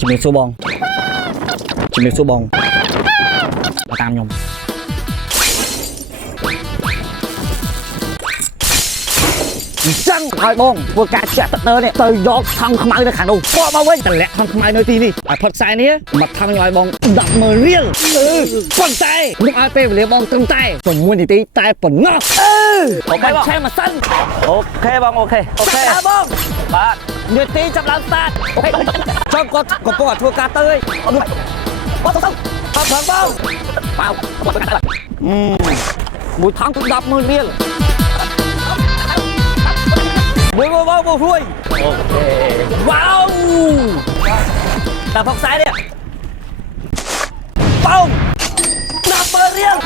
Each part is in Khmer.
ជំរាបសួរបងជំរាបសួរបងមកតាមខ្ញុំចឹងហើយបងធ្វើការចាក់ទឹកនើនេះទៅយកថង់ខ្មៅនៅខាងនោះបកមកវិញតម្លាក់ថង់ខ្មៅនៅទីនេះឲ្យផុតខ្សែនេះមកថង់ខ្ញុំឲ្យបង100000រៀលប៉ុន្តែខ្ញុំឲ្យពេលវេលាបងត្រឹមតែ6នាទីតែប៉ុណ្ណោះអូខេបងឆេម៉ាសិនអូខេបងអូខេបងបាទនាទីចាប់ឡើងស្តាតអូខេចង់គាត់កំពុងតែធ្វើការទៅអត់បងទៅបងមួយថង់គឺ100000រៀលមួយរួយអូខេវ៉ាវតែផុកខ្សែនេះបង100000រៀល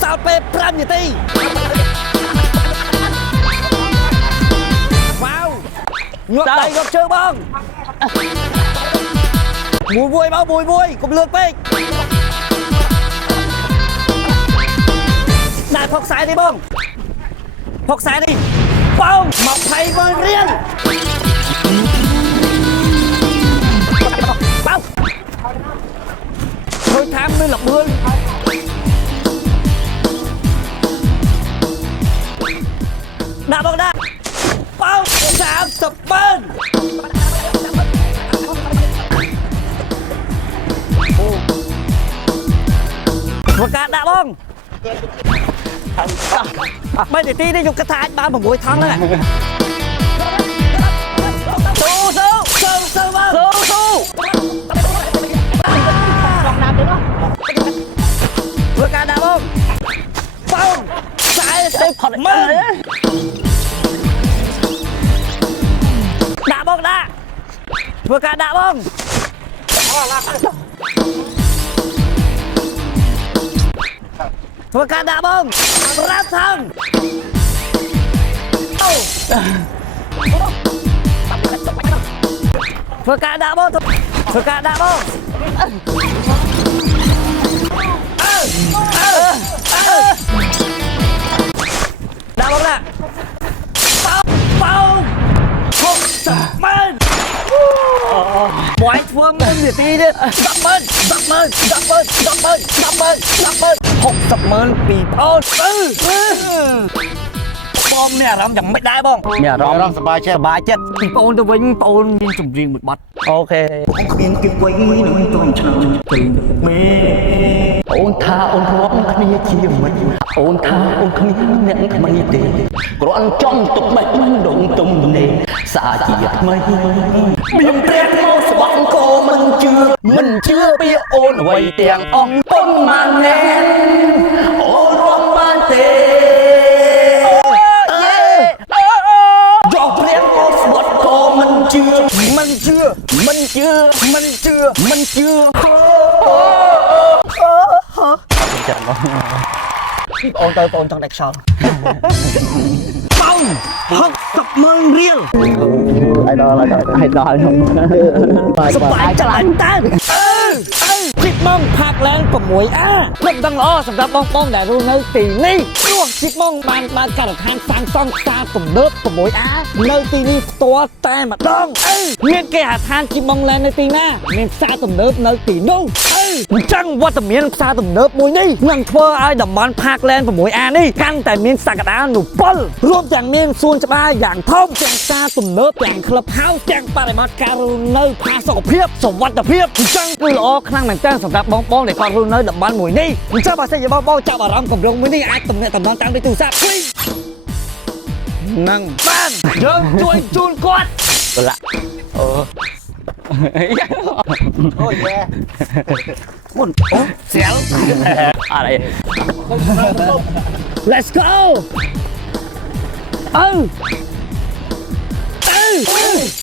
សល់ពេល5នាទីវ៉ាវញាប់ដៃញាប់ជើងបងមួយបងមួយកុំលឿនពេកតែផុកខ្សែនេះបងផុកខ្សែនេះបង200,000រៀលបងthôi tham mới lọc mưa đạp bóng đá bóng giảm sập bên một cát đạp bóng bây giờ tí đi dùng cái thai ba một buổi thắng này su vừa cả đạp không bông sai mình đạp bông đã vừa cả đạp không vừa cả đạp không rát thằng vừa cả đạp không vừa cả đạp không đạp bóng nè bóng hụt sập bên bói phương lên để tí đi sập bên hụt sập bên bị thôn bom nè rắm chẳng mấy đái bông nè rắmสบายchết bồn tôi với bồn nhìn trùng riêng một bát ok miếng kịp quay đừng tròn tròn mê ôn tha ôn rót khné chia mình ôn tha ôn khné nén mây tê rồi ăn trong tục mây đụng tung nề xa chiết mây miền Tây mau sập cô mình chưa biết ôn quay tiền ông tôn màn nén ôn rót ban tê mình chưa ôn tới ôn trong đẹp sao bông hot 10,000 រៀលai đòi khôngสบายจังតាជីបម៉ងផាកឡើង 6A មិនដឹងល្អសម្រាប់បងដែលរស់នៅទីនេះព្រោះជីបម៉ងបានបើកការដ្ឋានសាងសង់ផ្សារទំនើប 6A នៅទីនេះផ្ទាល់តែម្ដងមានគេហដ្ឋានជីបម៉ងឡើងនៅទីណាមានផ្សារទំនើបនៅទីនោះអញ្ចឹងវត្តមានផ្សារទំនើបមួយនេះនឹងធ្វើឲ្យតំបន់ផាកលែន 6A នេះកាន់តែមានសក្តានុពលរួមទាំងមានសួនច្បារយ៉ាងធំទាំងផ្សារទំនើបទាំងក្លឹបហោសទាំងបរិមាណការរស់នៅផាសុខភាពសុវត្ថិភាពអញ្ចឹងគឺល្អខ្លាំងមែនទែនសម្រាប់បងដែលគាត់រស់នៅតំបន់មួយនេះអញ្ចឹងបើសិនជាបងចាប់អារម្មណ៍គម្រោងមួយនេះអាចទំនាក់ទំនងតាមទូរស័ព្ទនឹងបានយើងជួយជូនគាត់ឡាអូយេមុនអូសៀលអរ Let's go អើ